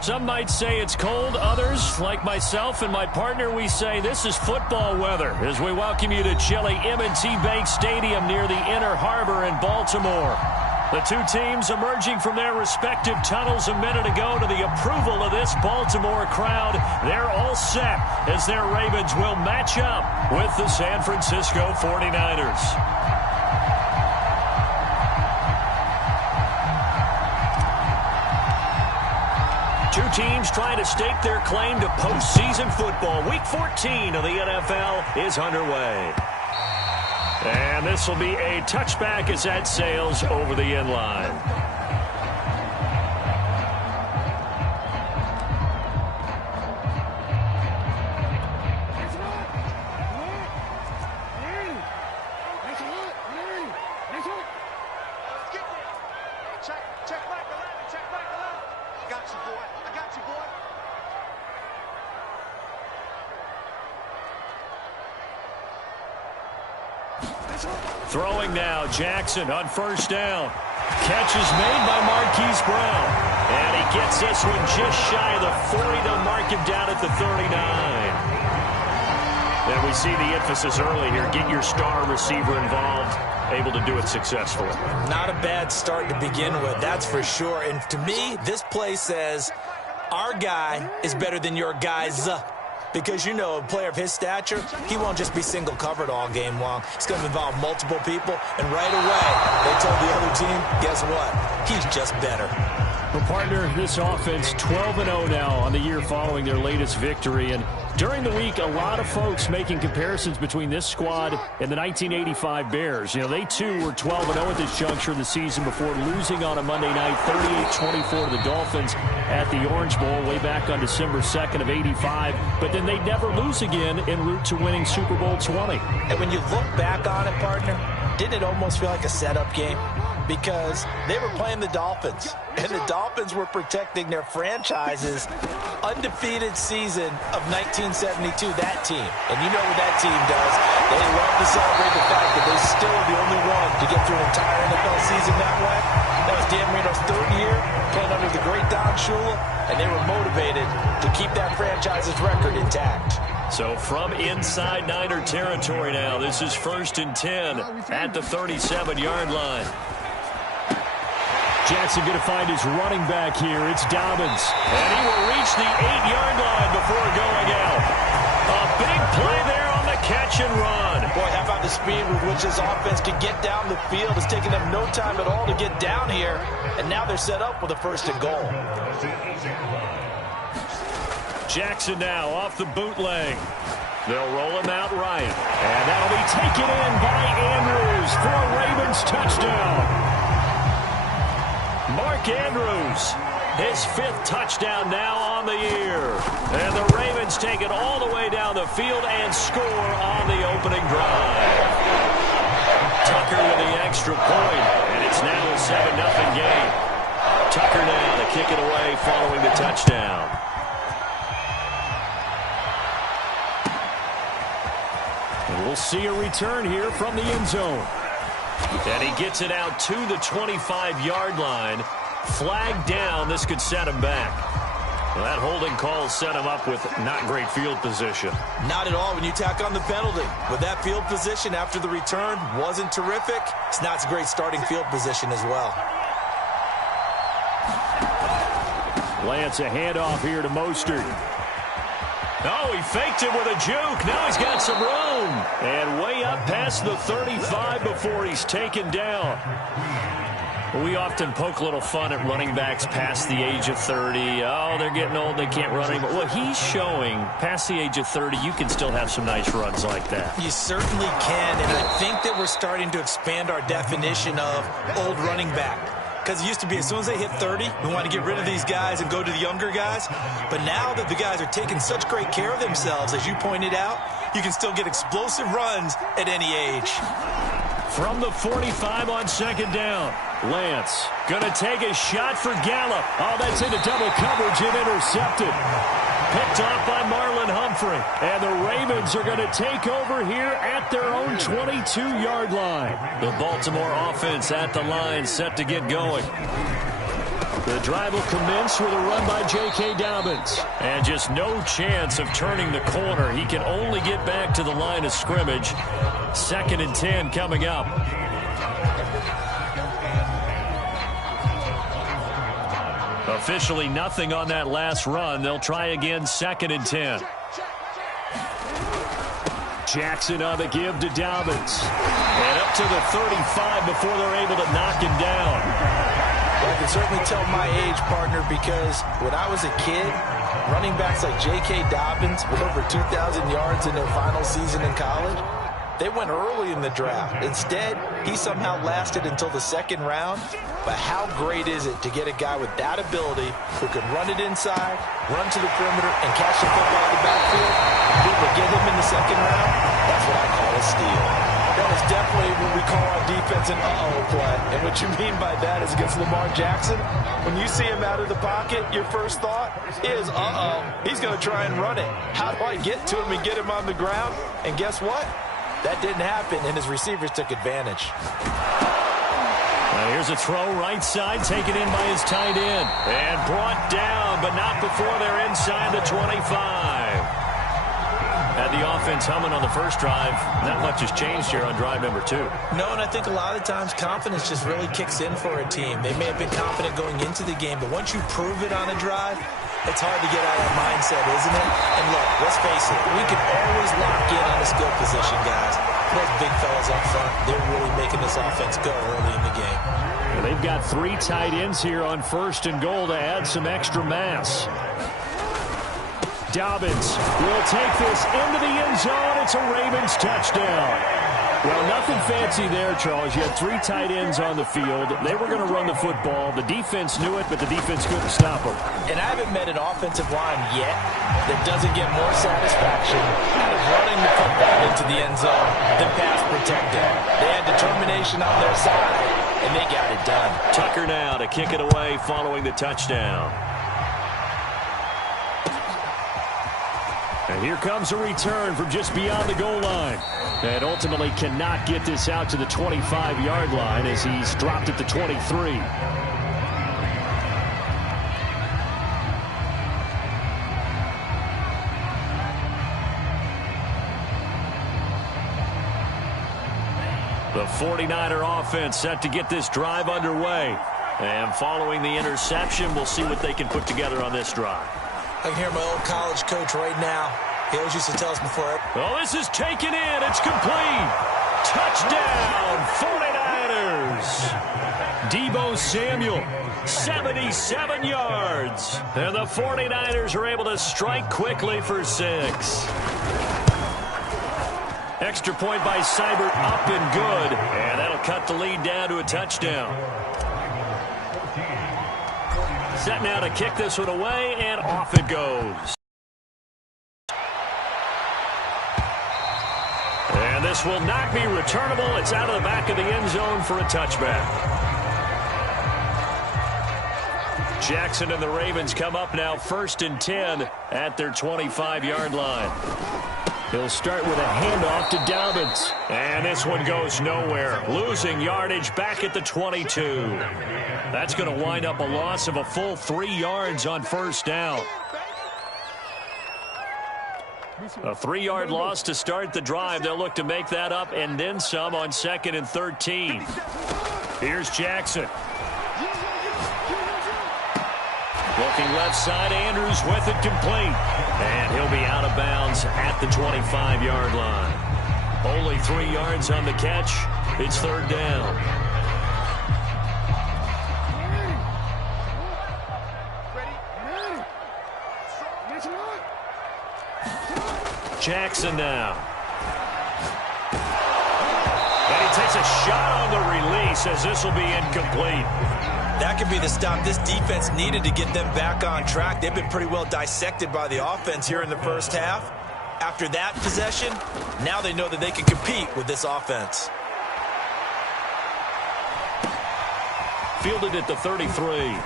Some might say it's cold. Others, like myself and my partner, we say this is football weather as we welcome you to chilly M&T Bank Stadium near the Inner Harbor in Baltimore. The two teams emerging from their respective tunnels a minute ago to the approval of this Baltimore crowd. They're all set as their Ravens will match up with the San Francisco 49ers. Two teams trying to stake their claim to postseason football. Week 14 of the NFL is underway. And this will be a touchback as that sails over the end line. Throwing now, Jackson on first down. Catch is made by Marquise Brown. And he gets this one just shy of the 40. They'll mark him down at the 39. And we see the emphasis early here. Get your star receiver involved. Able to do it successfully. Not a bad start to begin with, that's for sure. And to me, this play says our guy is better than your guys. Because, you know, a player of his stature, he won't just be single covered all game long. It's going to involve multiple people. And right away, they told the other team, guess what? He's just better. Well, partner, this offense 12-0 now on the year following their latest victory. And during the week, a lot of folks making comparisons between this squad and the 1985 Bears. You know, they too were 12-0 at this juncture of the season before losing on a Monday night 38-24 to the Dolphins at the Orange Bowl way back on December 2nd of 85. But then they'd never lose again en route to winning Super Bowl 20. And when you look back on it, partner, didn't it almost feel like a setup game? Because they were playing the Dolphins, and the Dolphins were protecting their franchise's undefeated season of 1972, that team. And you know what that team does. They love to celebrate the fact that they still are the only one to get through an entire NFL season that way. That was Dan Marino's third year, playing under the great Don Shula, and they were motivated to keep that franchise's record intact. So from inside Niner territory now, this is 1st and 10 at the 37-yard line. Jackson going to find his running back here. It's Dobbins. And he will reach the 8-yard line before going out. A big play there on the catch and run. Boy, how about the speed with which this offense can get down the field? It's taken them no time at all to get down here. And now they're set up with a 1st and goal. Jackson now off the bootleg. They'll roll him out right. And that'll be taken in by Andrews for a Ravens touchdown. Mark Andrews, his 5th touchdown now on the year. And the Ravens take it all the way down the field and score on the opening drive. Tucker with the extra point, and it's now a 7-0 game. Tucker now to kick it away following the touchdown. And we'll see a return here from the end zone. And he gets it out to the 25-yard line. Flag down. This could set him back. Well, that holding call set him up with not great field position. Not at all when you tack on the penalty. With that field position after the return wasn't terrific. It's not a great starting field position as well. Lance, a handoff here to Mostert. Oh, he faked it with a juke. Now he's got some room. And way up past the 35 before he's taken down. We often poke a little fun at running backs past the age of 30. Oh, they're getting old, they can't run anymore. Well, he's showing past the age of 30, you can still have some nice runs like that. You certainly can, and I think that we're starting to expand our definition of old running back. Because it used to be as soon as they hit 30, we want to get rid of these guys and go to the younger guys. But now that the guys are taking such great care of themselves, as you pointed out, you can still get explosive runs at any age. From the 45 on 2nd down, Lance going to take a shot for Gallup. Oh, that's into double coverage and intercepted. Picked off by Marlon Humphrey. And the Ravens are going to take over here at their own 22-yard line. The Baltimore offense at the line set to get going. The drive will commence with a run by J.K. Dobbins. And just no chance of turning the corner. He can only get back to the line of scrimmage. 2nd and 10 coming up. Officially nothing on that last run. They'll try again, 2nd and 10. Jackson on the give to Dobbins. And up to the 35 before they're able to knock him down. Well, I can certainly tell my age, partner, because when I was a kid, running backs like J.K. Dobbins with over 2,000 yards in their final season in college, they went early in the draft. Instead, he somehow lasted until the 2nd round. But how great is it to get a guy with that ability who can run it inside, run to the perimeter, and catch the football in the backfield? Be able to get him in the 2nd round? That's what I call a steal. That is definitely what we call on defense an uh-oh play. And what you mean by that is against Lamar Jackson, when you see him out of the pocket, your first thought is, uh-oh, he's going to try and run it. How do I get to him and get him on the ground? And guess what? That didn't happen, and his receivers took advantage. Here's a throw right side, taken in by his tight end. And brought down, but not before they're inside the 25. Had the offense humming on the first drive. Not much has changed here on drive number 2. No, and I think a lot of times confidence just really kicks in for a team. They may have been confident going into the game, but once you prove it on a drive, it's hard to get out of that mindset, isn't it? And look, let's face it, we can always lock in on the skill position, guys. Those big fellas up front, they're really making this offense go early in the game. Well, they've got 3 tight ends here on 1st and goal to add some extra mass. Dobbins will take this into the end zone. It's a Ravens touchdown. Well, nothing fancy there, Charles. You had 3 tight ends on the field. They were going to run the football. The defense knew it, but the defense couldn't stop them. And I haven't met an offensive line yet that doesn't get more satisfaction out of running the football into the end zone than pass protecting. They had determination on their side, and they got it done. Tucker now to kick it away following the touchdown. And here comes a return from just beyond the goal line. And ultimately cannot get this out to the 25-yard line as he's dropped at the 23. The 49er offense set to get this drive underway. And following the interception, we'll see what they can put together on this drive. I can hear my old college coach right now. He always used to tell us before it. Oh, this is taken in. It's complete. Touchdown, 49ers. Deebo Samuel, 77 yards. And the 49ers are able to strike quickly for 6. Extra point by Seibert, up and good. And that'll cut the lead down to a touchdown. Set now to kick this one away, and off it goes. And this will not be returnable. It's out of the back of the end zone for a touchback. Jackson and the Ravens come up now 1st and 10 at their 25-yard line. He'll start with a handoff to Dobbins. And this one goes nowhere. Losing yardage back at the 22. That's going to wind up a loss of a full 3 yards on 1st down. A 3-yard loss to start the drive. They'll look to make that up and then some on 2nd and 13. Here's Jackson. Looking left side, Andrews with it complete. And he'll be out of bounds at the 25-yard line. Only 3 yards on the catch. It's 3rd down. Jackson now. And he takes a shot on the release as this will be incomplete. That could be the stop this defense needed to get them back on track. They've been pretty well dissected by the offense here in the first half. After that possession, now they know that they can compete with this offense. Fielded at the 33.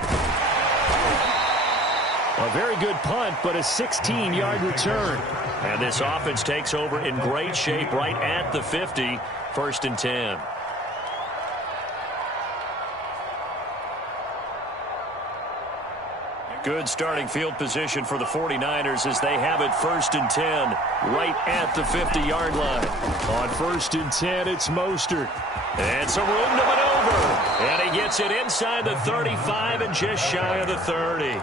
A very good punt, but a 16-yard return. And this offense takes over in great shape right at the 50. 1st and 10. Good starting field position for the 49ers as they have it 1st and 10 right at the 50-yard line. On 1st and 10, it's Mostert. It's a room to maneuver. And he gets it inside the 35 and just shy of the 30.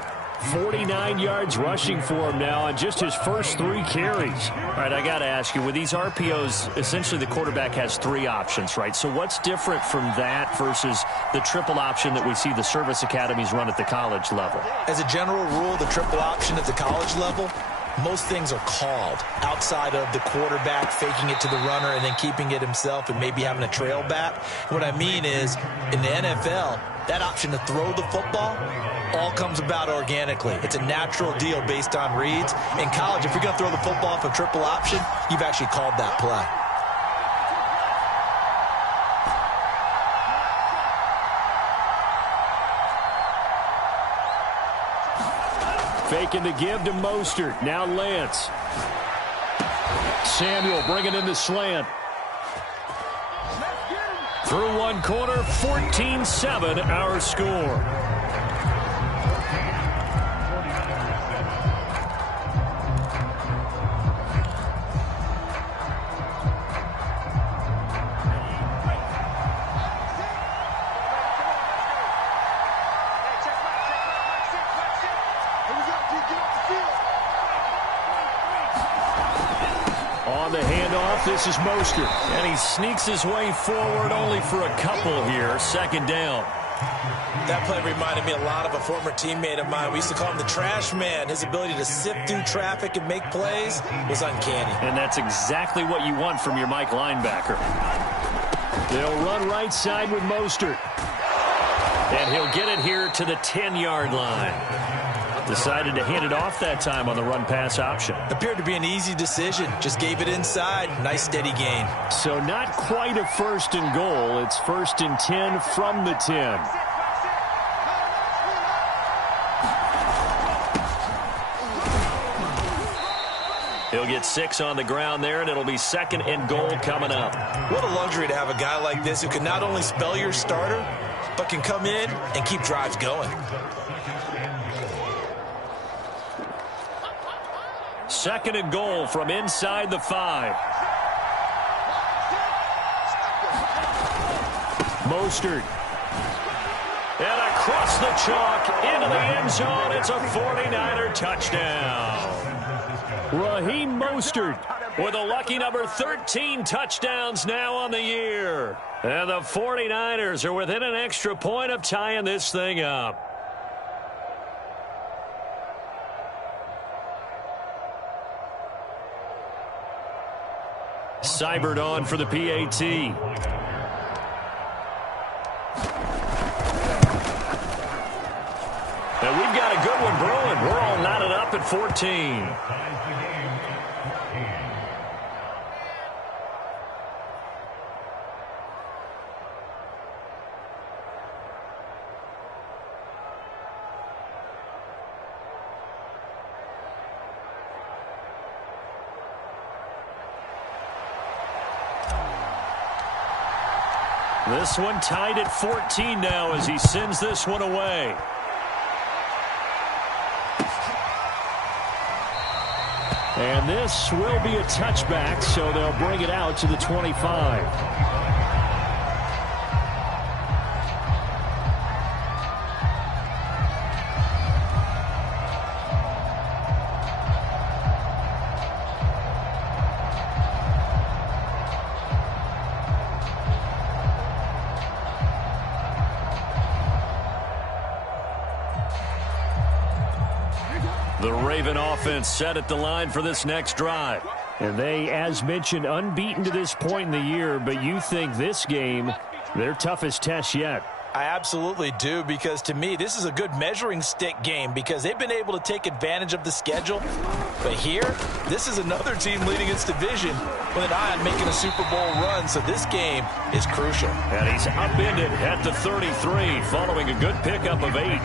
49 yards rushing for him now on just his first 3 carries. All right, I got to ask you, with these RPOs, essentially the quarterback has 3 options, right? So what's different from that versus the triple option that we see the service academies run at the college level? As a general rule, the triple option at the college level, most things are called outside of the quarterback faking it to the runner and then keeping it himself and maybe having a trail back. What I mean is, in the NFL, that option to throw the football all comes about organically. It's a natural deal based on reads. In college, if you're going to throw the football off a triple option, you've actually called that play. Faking the give to Mostert. Now Lance. Samuel bringing in the slant. Through one corner, 14-7 our score. On the handoff, this is Mostert. And he sneaks his way forward only for a couple here. 2nd down. That play reminded me a lot of a former teammate of mine. We used to call him the trash man. His ability to sift through traffic and make plays was uncanny. And that's exactly what you want from your Mike linebacker. They'll run right side with Mostert. And he'll get it here to the 10-yard line. Decided to hand it off that time on the run-pass option. Appeared to be an easy decision. Just gave it inside. Nice steady gain. So not quite a 1st and goal. It's 1st and 10 from the 10. He'll get 6 on the ground there, and it'll be 2nd and goal coming up. What a luxury to have a guy like this who can not only spell your starter, but can come in and keep drives going. 2nd and goal from inside the 5. Mostert. And across the chalk into the end zone. It's a 49er touchdown. Raheem Mostert with a lucky number 13 touchdowns now on the year. And the 49ers are within an extra point of tying this thing up. Seibert on for the PAT. And we've got a good one brewing. We're all knotted up at 14. This one tied at 14 now as he sends this one away. And this will be a touchback, so they'll bring it out to the 25. The Raven offense set at the line for this next drive. And they, as mentioned, unbeaten to this point in the year, but you think this game, their toughest test yet. I absolutely do, because to me, this is a good measuring stick game because they've been able to take advantage of the schedule. But here, this is another team leading its division with an eye on making a Super Bowl run, so this game is crucial. And he's upended at the 33 following a good pickup of 8.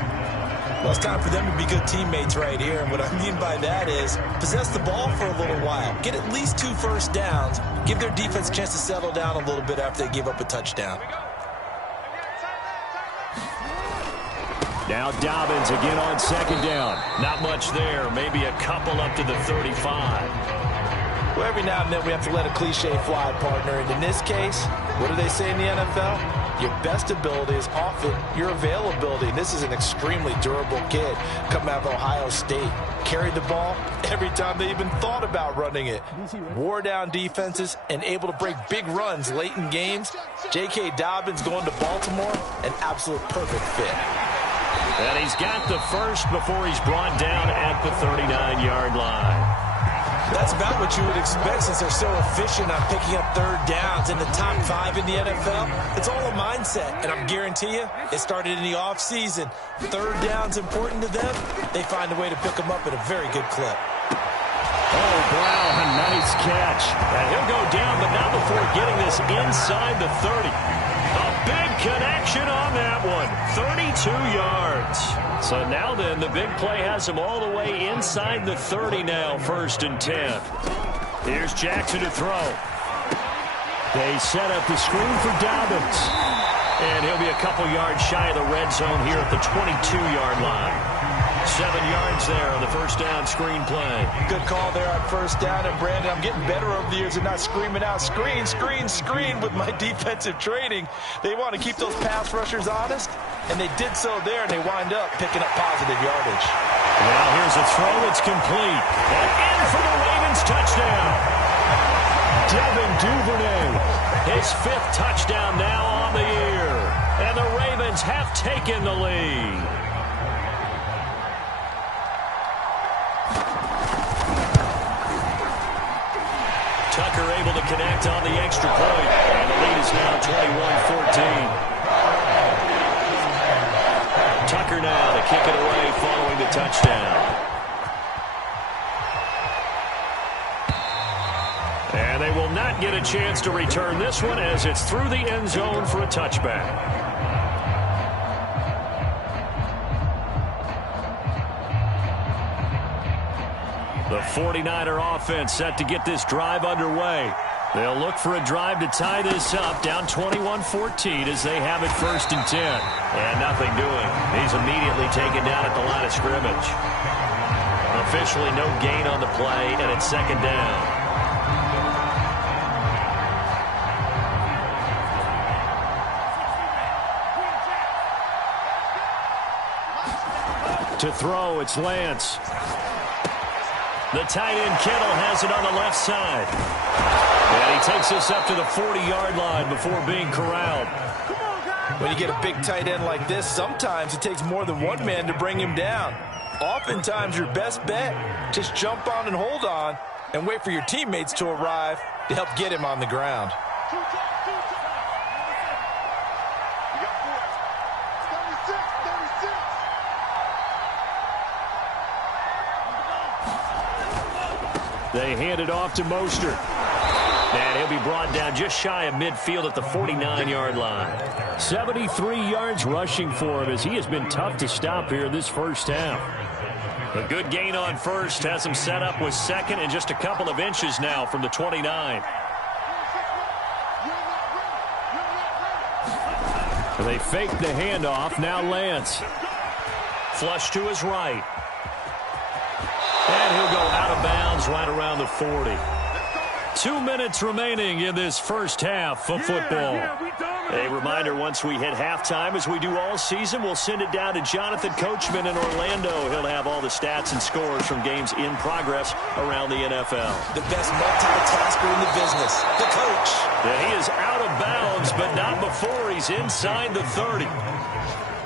Well, it's time for them to be good teammates right here. And what I mean by that is possess the ball for a little while. Get at least 2 first downs. Give their defense a chance to settle down a little bit after they give up a touchdown. Now Dobbins again on second down. Not much there. Maybe a couple up to the 35. Well, every now and then we have to let a cliche fly, partner. And in this case, what do they say in the NFL? Your best ability is often your availability. And this is an extremely durable kid coming out of Ohio State. Carried the ball every time they even thought about running it. Wore down defenses and able to break big runs late in games. J.K. Dobbins going to Baltimore, an absolute perfect fit. And he's got the first before he's brought down at the 39-yard line. That's about what you would expect since they're so efficient on picking up third downs in the top 5 in the NFL. It's all a mindset, and I guarantee you it started in the offseason. Third down's important to them. They find a way to pick them up at a very good clip. Oh, Brown, a nice catch. And he'll go down, but not before getting this inside the 30. A big connection on that one. 32 yards. So now then, the big play has him all the way inside the 30 now, 1st and 10. Here's Jackson to throw. They set up the screen for Dobbins. And he'll be a couple yards shy of the red zone here at the 22-yard line. 7 yards there on the first down screen play. Good call there on first down. And, Brandon, I'm getting better over the years and not screaming out, screen, screen, screen with my defensive training. They want to keep those pass rushers honest, and they did so there, and they wind up picking up positive yardage. Now here's a throw. It's complete. And in for the Ravens touchdown. Devin Duvernay, his 5th touchdown now on the year. And the Ravens have taken the lead. Tucker able to connect on the extra point. And the lead is now 21-14. Tucker now to kick it away following the touchdown. And they will not get a chance to return this one as it's through the end zone for a touchback. The 49er offense set to get this drive underway. They'll look for a drive to tie this up, down 21-14 as they have it 1st and 10. And nothing doing. He's immediately taken down at the line of scrimmage. Officially no gain on the play, and it's 2nd down. To throw, it's Lance. The tight end, Kittle, has it on the left side. And he takes this up to the 40-yard line before being corralled. When you get a big tight end like this, sometimes it takes more than one man to bring him down. Oftentimes, your best bet, just jump on and hold on and wait for your teammates to arrive to help get him on the ground. They hand it off to Mostert. And he'll be brought down just shy of midfield at the 49-yard line. 73 yards rushing for him as he has been tough to stop here this first half. A good gain on first has him set up with 2nd and just a couple of inches now from the 29. They fake the handoff. Now Lance. Flush to his right. And he'll go out of bounds right around the 40. 2 minutes remaining in this first half of football. A reminder, once we hit halftime, as we do all season, we'll send it down to Jonathan Coachman in Orlando. He'll have all the stats and scores from games in progress around the NFL. The best multitasker in the business, the coach. And he is out of bounds, but not before he's inside the 30.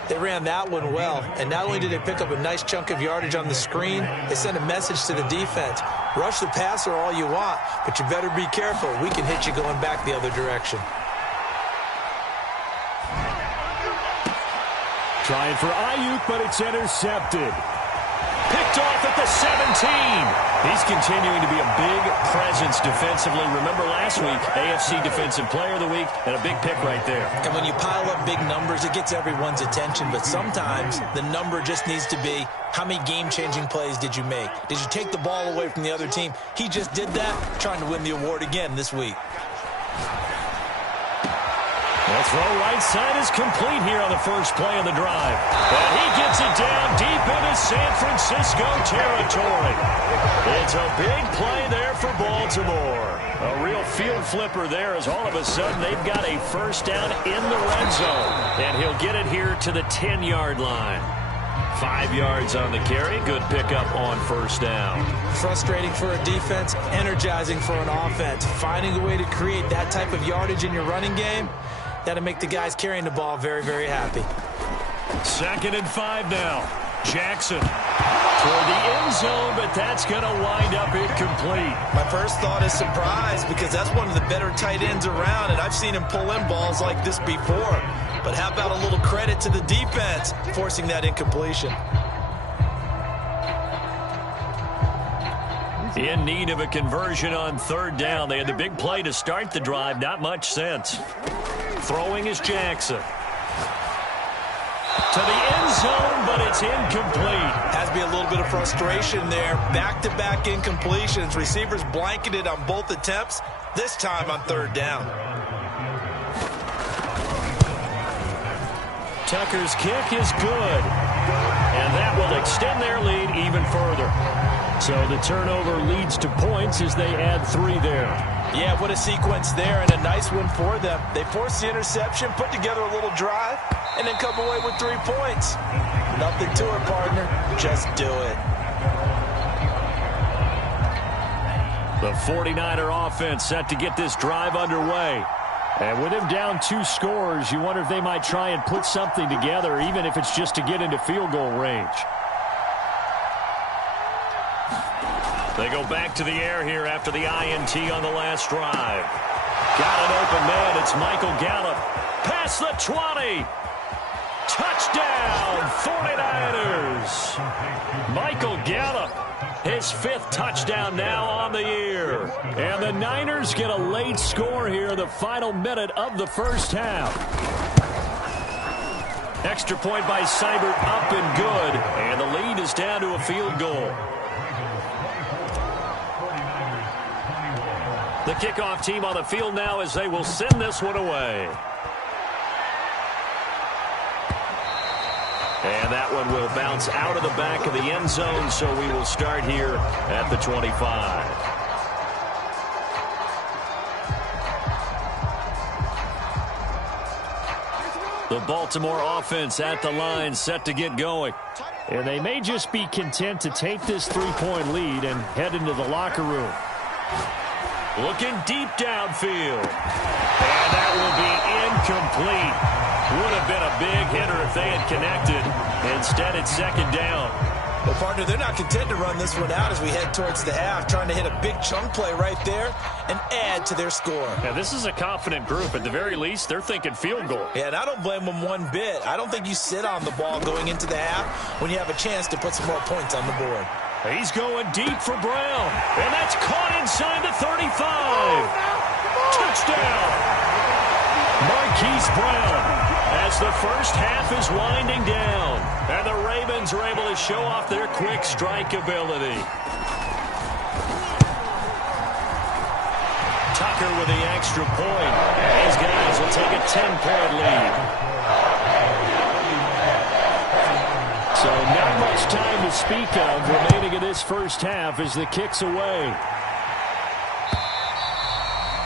They ran that one well, and not only did they pick up a nice chunk of yardage on the screen, they sent a message to the defense. Rush the passer all you want, but you better be careful. We can hit you going back the other direction. Trying for Ayuk, but it's intercepted. Picked off at the 17. He's continuing to be a big presence defensively. Remember last week, AFC Defensive Player of the Week, and a big pick right there. And when you pile up big numbers, it gets everyone's attention. But sometimes the number just needs to be, how many game-changing plays did you make? Did you take the ball away from the other team? He just did that, trying to win the award again this week. The throw right side is complete here on the first play of the drive. And he gets it down deep into San Francisco territory. It's a big play there for Baltimore. A real field flipper there as all of a sudden they've got a first down in the red zone. And he'll get it here to the 10-yard line. 5 yards on the carry. Good pickup on first down. Frustrating for a defense, energizing for an offense. Finding a way to create that type of yardage in your running game, that'll make the guys carrying the ball very, very happy. 2nd and 5 now. Jackson toward the end zone, but that's going to wind up incomplete. My first thought is surprise because that's one of the better tight ends around, and I've seen him pull in balls like this before. But how about a little credit to the defense forcing that incompletion? In need of a conversion on 3rd down. They had the big play to start the drive. Not much sense. Throwing is Jackson. To the end zone, but it's incomplete. Has to be a little bit of frustration there. Back-to-back incompletions. Receivers blanketed on both attempts, this time on 3rd down. Tucker's kick is good. And that will extend their lead even further. So the turnover leads to points as they add 3 there. Yeah, what a sequence there, and a nice one for them. They forced the interception, put together a little drive, and then come away with 3 points. Nothing to it, partner. Just do it. The 49er offense set to get this drive underway. And with him down 2 scores, you wonder if they might try and put something together, even if it's just to get into field goal range. They go back to the air here after the INT on the last drive. Got an open man. It's Michael Gallup. Past the 20. Touchdown, 49ers. Michael Gallup, his 5th touchdown now on the year. And the Niners get a late score here, the final minute of the first half. Extra point by Seibert, up and good. And the lead is down to a field goal. The kickoff team on the field now as they will send this one away. And that one will bounce out of the back of the end zone, so we will start here at the 25. The Baltimore offense at the line, set to get going. And they may just be content to take this 3-point lead and head into the locker room. Looking deep downfield. And that will be incomplete. Would have been a big hitter if they had connected. Instead, it's 2nd down. Well, partner, they're not content to run this one out as we head towards the half, trying to hit a big chunk play right there and add to their score. Yeah, this is a confident group. At the very least, they're thinking field goal. Yeah, and I don't blame them one bit. I don't think you sit on the ball going into the half when you have a chance to put some more points on the board. He's going deep for Brown. And that's caught inside the 35. Touchdown. Marquise Brown. As the first half is winding down. And the Ravens are able to show off their quick strike ability. Tucker with the extra point. These guys will take a 10-point lead. So not much time to speak of remaining in this first half as the kick's away.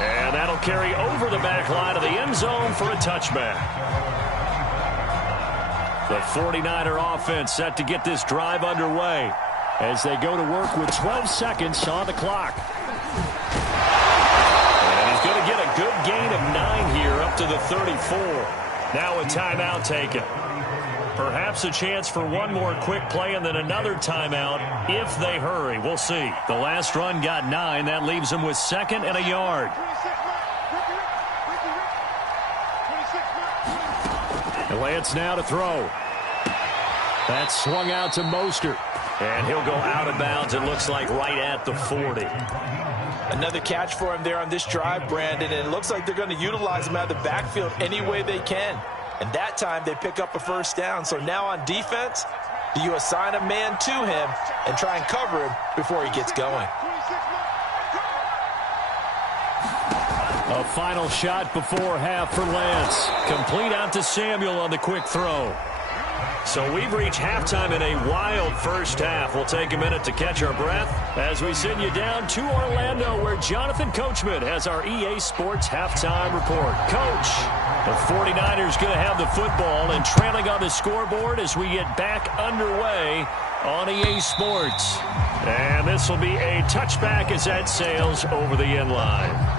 And that'll carry over the back line of the end zone for a touchback. The 49er offense set to get this drive underway as they go to work with 12 seconds on the clock. And he's going to get a good gain of 9 here up to the 34. Now a timeout taken. Perhaps a chance for one more quick play and then another timeout if they hurry. We'll see. The last run got 9. That leaves them with 2nd and a yard. And Lance now to throw. That's swung out to Mostert. And he'll go out of bounds, it looks like, right at the 40. Another catch for him there on this drive, Brandon. And it looks like they're going to utilize him out of the backfield any way they can. And that time they pick up a first down. So now on defense, do you assign a man to him and try and cover him before he gets going? A final shot before half for Lance. Complete out to Samuel on the quick throw. So we've reached halftime in a wild first half. We'll take a minute to catch our breath as we send you down to Orlando, where Jonathan Coachman has our EA Sports halftime report. Coach, the 49ers going to have the football and trailing on the scoreboard as we get back underway on EA Sports. And this will be a touchback as that sails over the end line.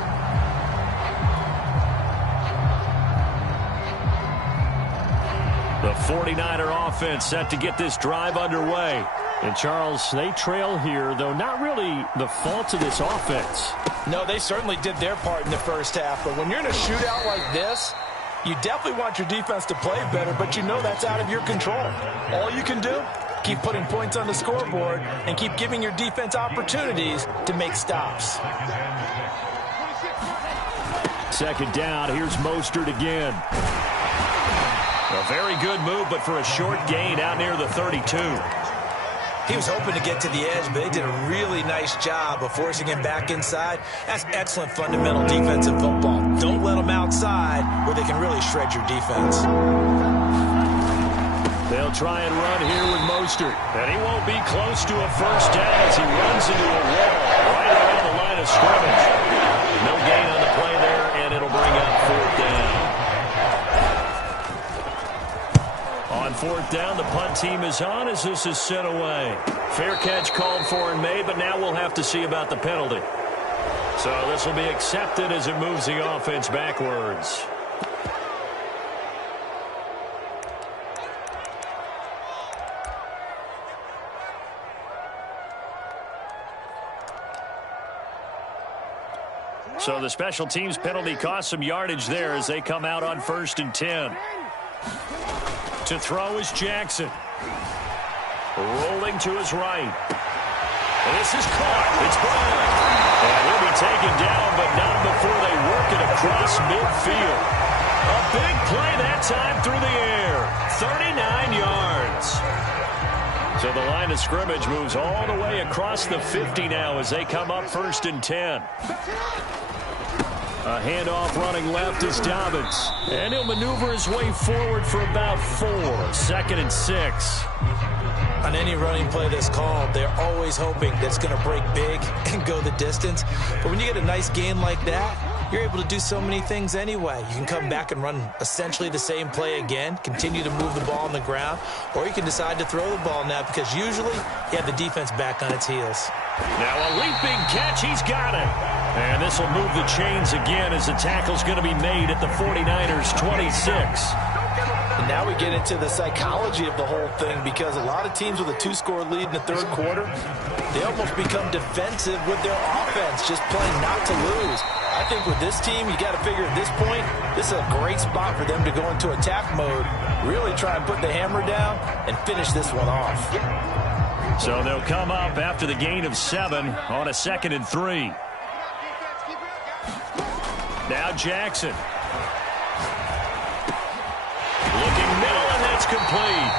The 49er offense set to get this drive underway. And, Charles, they trail here, though not really the fault of this offense. No, they certainly did their part in the first half. But when you're in a shootout like this, you definitely want your defense to play better, but you know that's out of your control. All you can do, keep putting points on the scoreboard and keep giving your defense opportunities to make stops. Second down, here's Mostert again. A very good move, but for a short gain out near the 32. He was hoping to get to the edge, but they did a really nice job of forcing him back inside. That's excellent fundamental defensive football. Don't let them outside where they can really shred your defense. They'll try and run here with Mostert. And he won't be close to a first down as he runs into a wall right around the line of scrimmage. No gain on the play there, and it'll bring up fourth down. On fourth down, the punt team is on as this is sent away. Fair catch called for and made, but now we'll have to see about the penalty. So this will be accepted as it moves the offense backwards. So the special teams penalty cost some yardage there as they come out on 1st and 10. To throw is Jackson. Rolling to his right. And this is caught. It's Brown. And he'll be taken down, but not before they work it across midfield. A big play that time through the air. 39 yards. So the line of scrimmage moves all the way across the 50 now as they come up 1st and 10. A handoff running left is Dobbins. And he'll maneuver his way forward for about 4. 2nd and 6. On any running play that's called, they're always hoping that it's going to break big and go the distance. But when you get a nice gain like that, you're able to do so many things anyway. You can come back and run essentially the same play again, continue to move the ball on the ground, or you can decide to throw the ball now because usually you have the defense back on its heels. Now a leaping catch, he's got it. And this will move the chains again as the tackle's going to be made at the 49ers' 26. And now we get into the psychology of the whole thing because a lot of teams with a 2-score lead in the third quarter, they almost become defensive with their offense, just playing not to lose. I think with this team, you got to figure at this point, this is a great spot for them to go into attack mode, really try and put the hammer down and finish this one off. So they'll come up after the gain of 7 on a 2nd and 3. Now Jackson. Looking middle, and that's complete.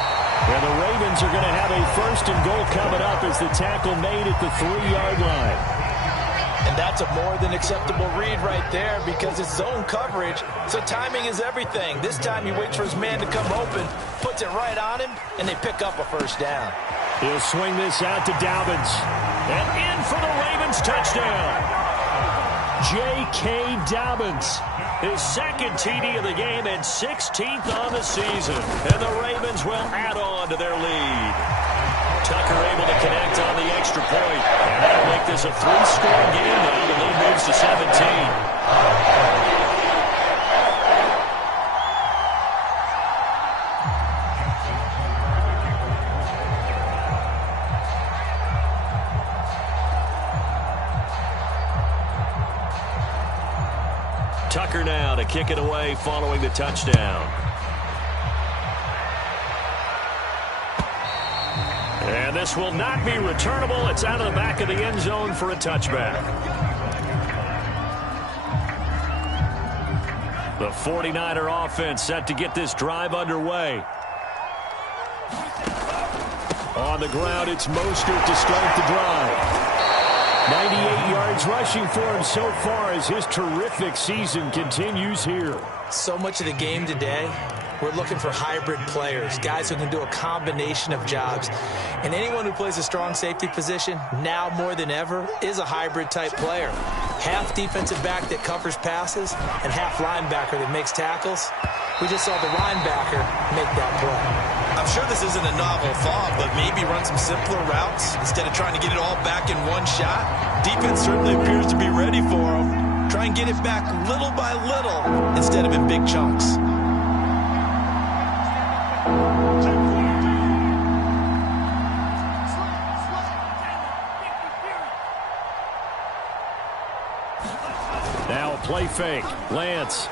And the Ravens are going to have a 1st and goal coming up as the tackle made at the 3-yard line. And that's a more than acceptable read right there because it's zone coverage, so timing is everything. This time he waits for his man to come open, puts it right on him, and they pick up a 1st down. He'll swing this out to Dobbins. And in for the Ravens touchdown. J.K. Dobbins, his 2nd TD of the game and 16th on the season. And the Ravens will add on to their lead. Tucker able to connect on the extra point. And that'll make this a 3-score game now. The lead moves to 17. Tucker now to kick it away following the touchdown. And this will not be returnable. It's out of the back of the end zone for a touchback. The 49er offense set to get this drive underway. On the ground, it's Mostert to start the drive. 98 yards rushing for him so far as his terrific season continues here. So much of the game today, we're looking for hybrid players, guys who can do a combination of jobs. And anyone who plays a strong safety position, now more than ever, is a hybrid type player. Half defensive back that covers passes and half linebacker that makes tackles. We just saw the linebacker make that play. I'm sure this isn't a novel thought, but maybe run some simpler routes instead of trying to get it all back in one shot. Defense certainly appears to be ready for him. Try and get it back little by little instead of in big chunks. Now a play fake. Lance.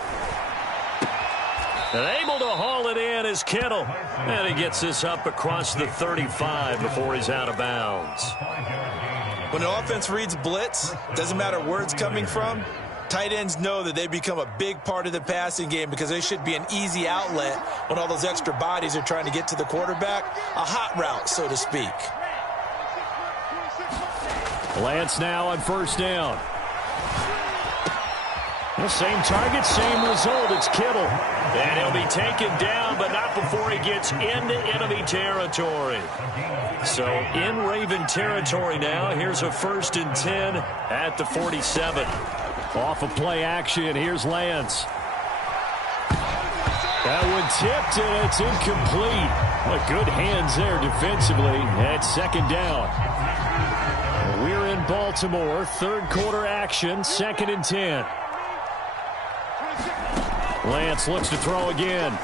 And able to haul it in is Kittle. And he gets this up across the 35 before he's out of bounds. When an offense reads blitz, doesn't matter where it's coming from, tight ends know that they become a big part of the passing game because they should be an easy outlet when all those extra bodies are trying to get to the quarterback. A hot route, so to speak. Lance now on first down. The same target, same result. It's Kittle. And he'll be taken down, but not before he gets into enemy territory. So in Raven territory now. Here's a 1st and 10 at the 47. Off of play action, here's Lance. That one tipped, and it's incomplete. But good hands there defensively at second down. We're in Baltimore. Third quarter action, 2nd and 10. Lance looks to throw again. And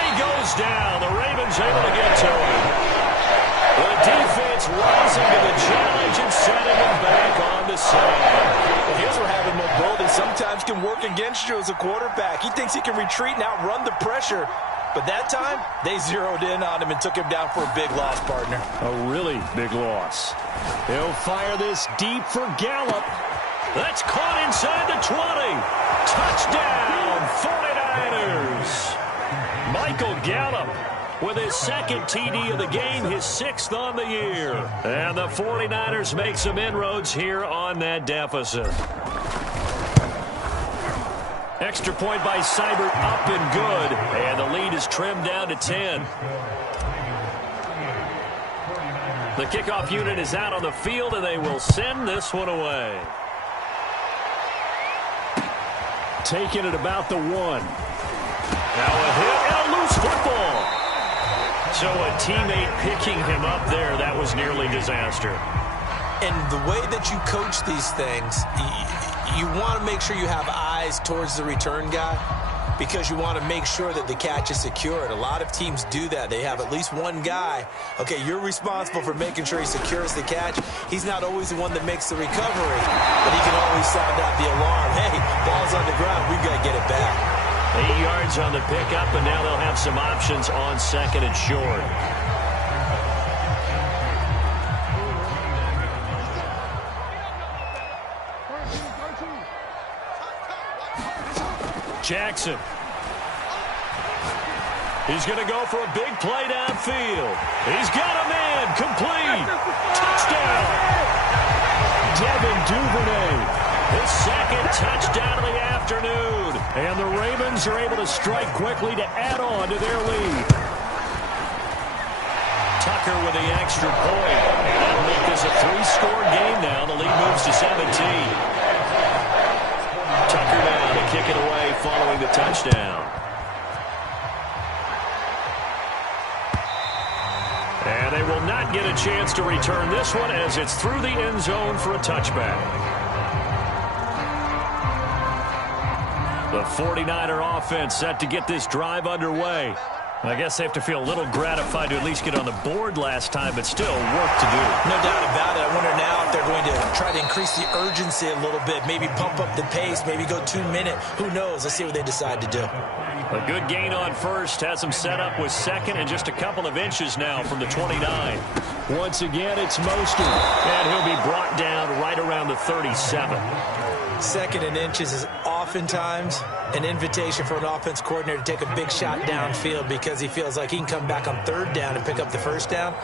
he goes down. The Ravens able to get to him. The defense rising to the challenge and setting him back on the side. Well, here's where having mobility sometimes can work against you as a quarterback. He thinks he can retreat and outrun the pressure. But that time, they zeroed in on him and took him down for a big loss, partner. A really big loss. He'll fire this deep for Gallup. That's caught inside the 20. Touchdown, 49ers. Michael Gallup with his 2nd TD of the game, his 6th on the year. And the 49ers make some inroads here on that deficit. Extra point by Seibert, up and good. And the lead is trimmed down to 10. The kickoff unit is out on the field, and they will send this one away. Taking it about the 1. Now a hit and a loose football. So a teammate picking him up there, that was nearly disaster. And the way that you coach these things, you want to make sure you have eyes towards the return guy because you want to make sure that the catch is secured. A lot of teams do that. They have at least one guy. Okay, you're responsible for making sure he secures the catch. He's not always the one that makes the recovery, but he can always sound out the alarm. Hey, ball's on the ground. We've got to get it back. 8 yards on the pickup, and now they'll have some options on 2nd and short. Jackson. He's going to go for a big play downfield. He's got a man. Complete. Touchdown. Devin Duvernay. His 2nd touchdown of the afternoon. And the Ravens are able to strike quickly to add on to their lead. Tucker with the extra point. That'll make this a 3-score game now. The lead moves to 17. Tucker down to kick it away following the touchdown. And they will not get a chance to return this one as it's through the end zone for a touchback. The 49er offense set to get this drive underway. I guess they have to feel a little gratified to at least get on the board last time, but still work to do. No doubt about it. I wonder now if they're going to try to increase the urgency a little bit, maybe pump up the pace, maybe go 2-minute. Who knows? Let's see what they decide to do. A good gain on first has them set up with 2nd and just a couple of inches now from the 29. Once again, it's Mostert. And he'll be brought down right around the 37. 2nd and inches is oftentimes an invitation for an offense coordinator to take a big shot downfield because he feels like he can come back on 3rd down and pick up the 1st down.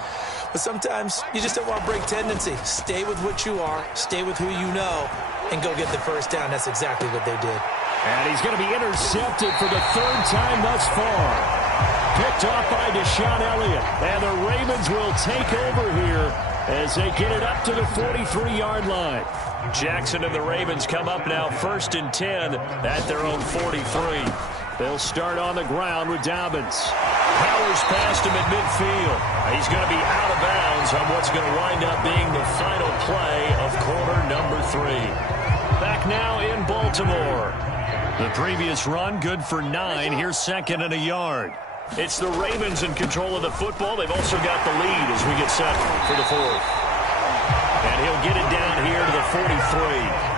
But sometimes you just don't want to break tendency. Stay with what you are, stay with who you know, and go get the first down. That's exactly what they did. And he's going to be intercepted for the third time thus far. Picked off by Deshaun Elliott. And the Ravens will take over here as they get it up to the 43-yard line. Jackson and the Ravens come up now 1st and 10 at their own 43. They'll start on the ground with Dobbins. Powers past him at midfield. He's going to be out of bounds on what's going to wind up being the final play of quarter number 3. Back now in Baltimore. The previous run good for 9. Here's 2nd and a yard. It's the Ravens in control of the football. They've also got the lead as we get set for the 4th. And he'll get it down here to the 43.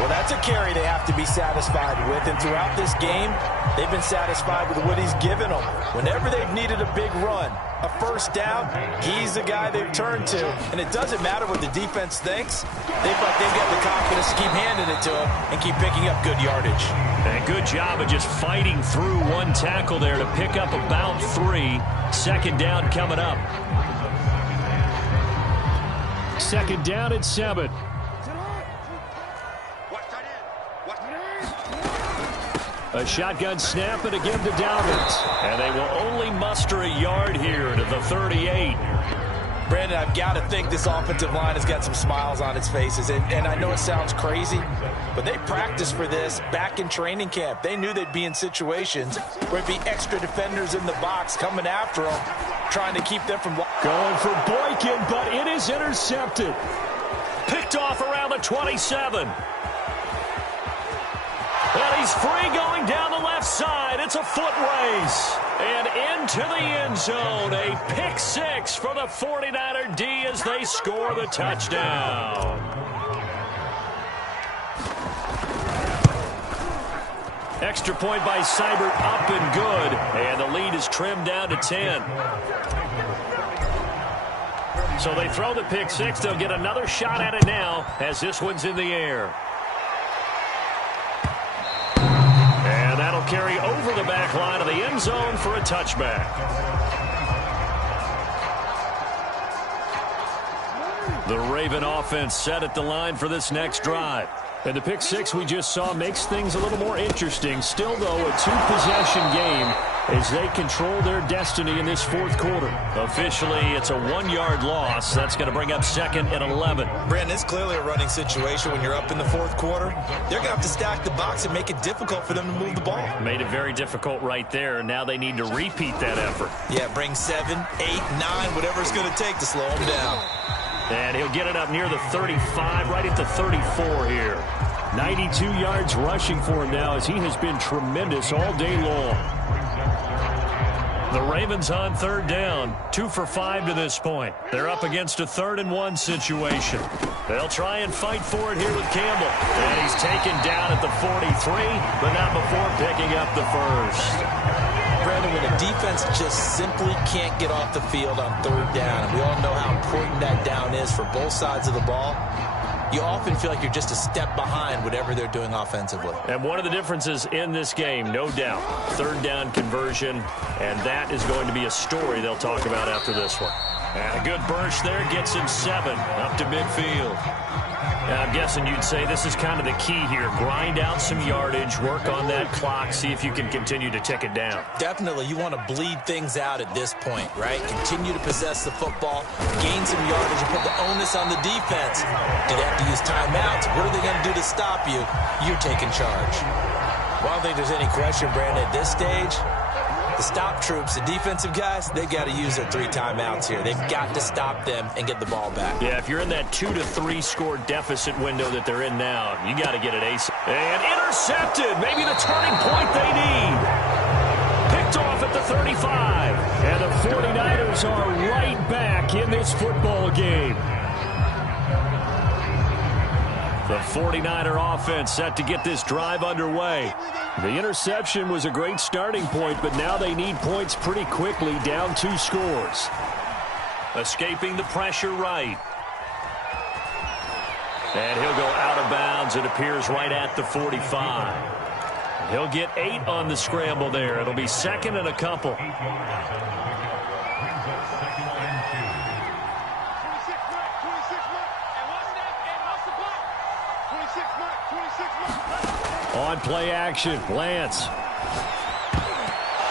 Well, that's a carry they have to be satisfied with. And throughout this game, they've been satisfied with what he's given them. Whenever they've needed a big run, a first down, he's the guy they've turned to. And it doesn't matter what the defense thinks. They've got the confidence to keep handing it to him and keep picking up good yardage. And good job of just fighting through one tackle there to pick up about 3. 2nd down coming up. 2nd down at 7. A shotgun snap and again to Dobbins. And they will only muster a yard here to the 38. Brandon, I've got to think this offensive line has got some smiles on its faces. And I know it sounds crazy, but they practiced for this back in training camp. They knew they'd be in situations where it'd be extra defenders in the box coming after them, trying to keep them from... Going for Boykin, but it is intercepted. Picked off around the 27. And he's free going down the left side. It's a foot race. And into the end zone. A pick 6 for the 49er D as they score the touchdown. Extra point by Seibert up and good. And the lead is trimmed down to 10. So they throw the pick 6. They'll get another shot at it now as this one's in the air. That'll carry over the back line of the end zone for a touchback. The Raven offense set at the line for this next drive. And the pick 6 we just saw makes things a little more interesting. Still, though, a 2-possession game as they control their destiny in this 4th quarter. Officially, it's a 1-yard loss. That's going to bring up 2nd and 11. Brandon, it's clearly a running situation when you're up in the 4th quarter. They're going to have to stack the box and make it difficult for them to move the ball. Made it very difficult right there. Now they need to repeat that effort. Yeah, bring 7, 8, 9, whatever it's going to take to slow them down. And he'll get it up near the 35, right at the 34 here. 92 yards rushing for him now as he has been tremendous all day long. The Ravens on 3rd down, 2 for 5 to this point. They're up against a 3rd and 1 situation. They'll try and fight for it here with Campbell. And he's taken down at the 43, but not before picking up the first. Brandon, when a defense just simply can't get off the field on 3rd down, and we all know how important that down is for both sides of the ball, you often feel like you're just a step behind whatever they're doing offensively. And one of the differences in this game, no doubt, 3rd down conversion, and that is going to be a story they'll talk about after this one. And a good burst there gets him 7 up to midfield. Now, I'm guessing you'd say this is kind of the key here. Grind out some yardage, work on that clock, see if you can continue to tick it down. Definitely, you want to bleed things out at this point, right? Continue to possess the football, gain some yardage, and put the onus on the defense. Do they have to use timeouts? What are they going to do to stop you? You're taking charge. Well, I don't think there's any question, Brandon, at this stage. The stop troops, the defensive guys, they got to use their 3 timeouts here. They've got to stop them and get the ball back. Yeah, if you're in that 2 to 3 score deficit window that they're in now, you got to get it ace. And intercepted, maybe the turning point they need. Picked off at the 35. And the 49ers are right back in this football game. The 49er offense set to get this drive underway. The interception was a great starting point, but now they need points pretty quickly, down 2 scores. Escaping the pressure right. And he'll go out of bounds. It appears right at the 45. He'll get 8 on the scramble there. It'll be 2nd and a couple. On play action, Lance.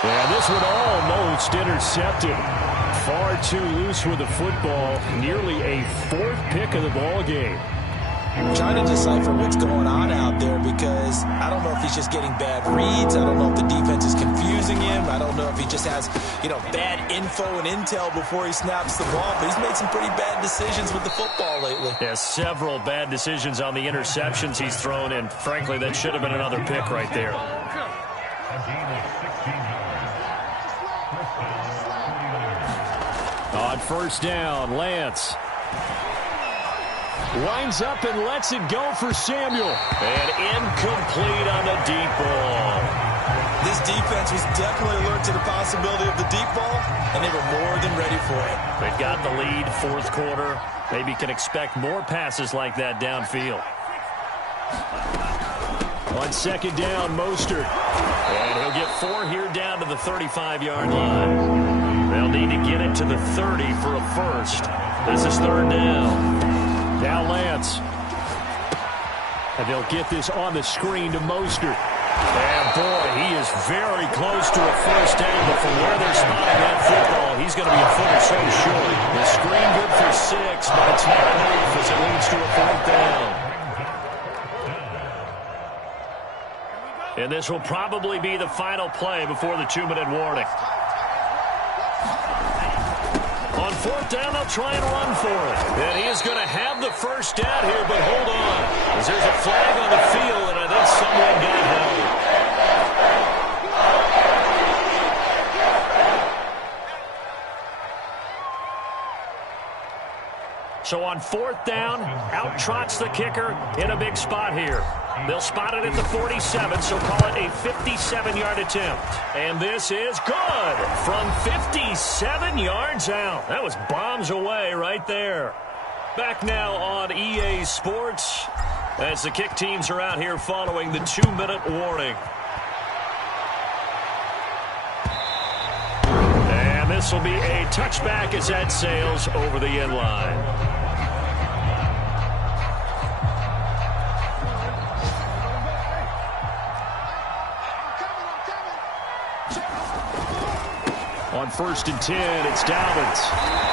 And this one almost intercepted. Far too loose with the football. Nearly a fourth pick of the ball game. I'm trying to decipher what's going on out there because I don't know if he's just getting bad reads. I don't know if the defense is confusing him. I don't know if he just has, bad info and intel before he snaps the ball. But he's made some pretty bad decisions with the football lately. Yeah, several bad decisions on the interceptions he's thrown, and frankly, that should have been another pick right there. On first down, Lance. Winds up and lets it go for Samuel. And incomplete on the deep ball. This defense was definitely alert to the possibility of the deep ball, and they were more than ready for it. They've got the lead, fourth quarter. Maybe can expect more passes like that downfield. On second down, Mostert. And he'll get 4 here down to the 35-yard line. They'll need to get it to the 30 for a first. This is third down. Now Lance. And they'll get this on the screen to Mostert. And boy, he is very close to a first down, but from where they're spotting that football, he's going to be a foot or so short. The screen good for 6, but it's not enough as it leads to a fourth down. And this will probably be the final play before the 2-minute warning. On fourth down, they'll try and run for it. And he is going to have the first down here, but hold on. As there's a flag on the field, and I think someone got held. So on fourth down, out trots the kicker in a big spot here. They'll spot it at the 47, so call it a 57-yard attempt. And this is good from 57 yards out. That was bombs away right there. Back now on EA Sports as the kick teams are out here following the 2-minute warning. And this will be a touchback as that sails over the end line. On first and 10, it's Dobbins.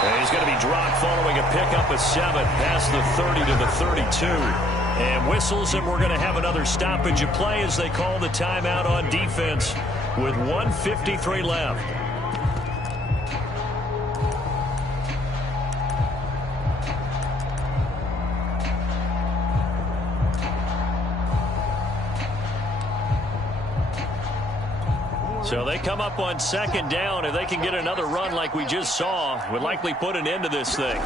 And he's going to be dropped following a pickup of 7 past the 30 to the 32. And whistles, and we're going to have another stoppage of play as they call the timeout on defense with 1:53 left. So they come up on second down. If they can get another run like we just saw, would likely put an end to this thing.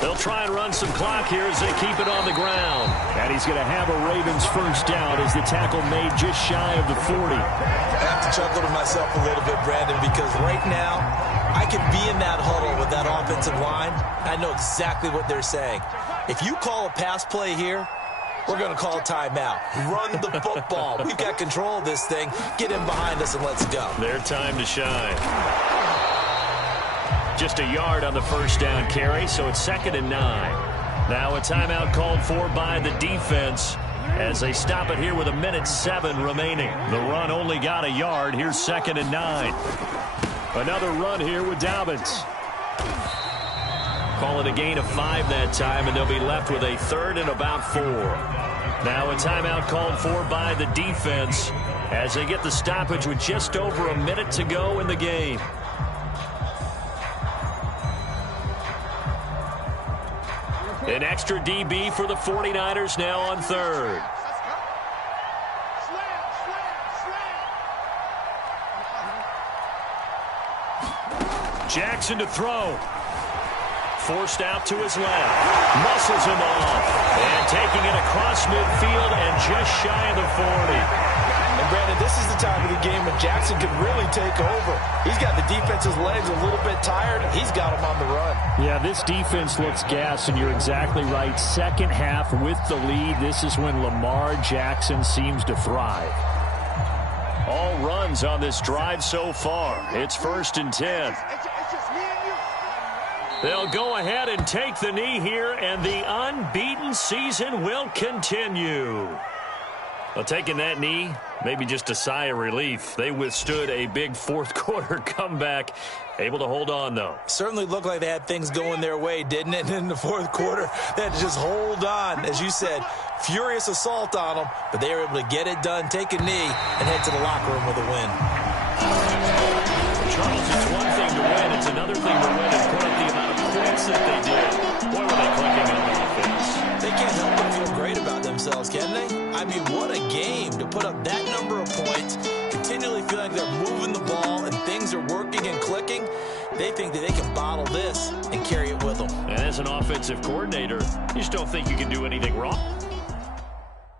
They'll try and run some clock here as they keep it on the ground. And he's going to have a Ravens first down as the tackle made just shy of the 40. I have to chuckle to myself a little bit, Brandon, because right now I can be in that huddle with that offensive line. I know exactly what they're saying. If you call a pass play here, we're going to call a timeout. Run the football. We've got control of this thing. Get in behind us and let's go. Their time to shine. Just a yard on the first down carry, so it's 2nd and 9. Now a timeout called for by the defense as they stop it here with 1:07 remaining. The run only got a yard. Here's 2nd and 9. Another run here with Dobbins. Call it a gain of 5 that time, and they'll be left with a 3rd and about 4. Now a timeout called for by the defense as they get the stoppage with just over a minute to go in the game. An extra DB for the 49ers now on 3rd. Jackson to throw. Forced out to his left. Muscles him off. And taking it across midfield and just shy of the 40. And Brandon, this is the time of the game when Jackson can really take over. He's got the defense's legs a little bit tired. He's got him on the run. Yeah, this defense looks gassed, and you're exactly right. Second half with the lead, this is when Lamar Jackson seems to thrive. All runs on this drive so far. It's 1st and 10. They'll go ahead and take the knee here, and the unbeaten season will continue. Well, taking that knee, maybe just a sigh of relief. They withstood a big fourth-quarter comeback. Able to hold on, though. Certainly looked like they had things going their way, didn't it? And in the fourth quarter, they had to just hold on. As you said, furious assault on them, but they were able to get it done, take a knee, and head to the locker room with a win. Charles, it's one thing to win. It's another thing to win and put up the amount of points that they did. Boy, were they clicking on offense. They can't help but feel great about themselves, can they? I mean, what a game to put up that number of points, continually feeling like they're moving the ball and things are working and clicking. They think that they can bottle this and carry it with them. And as an offensive coordinator, you just don't think you can do anything wrong.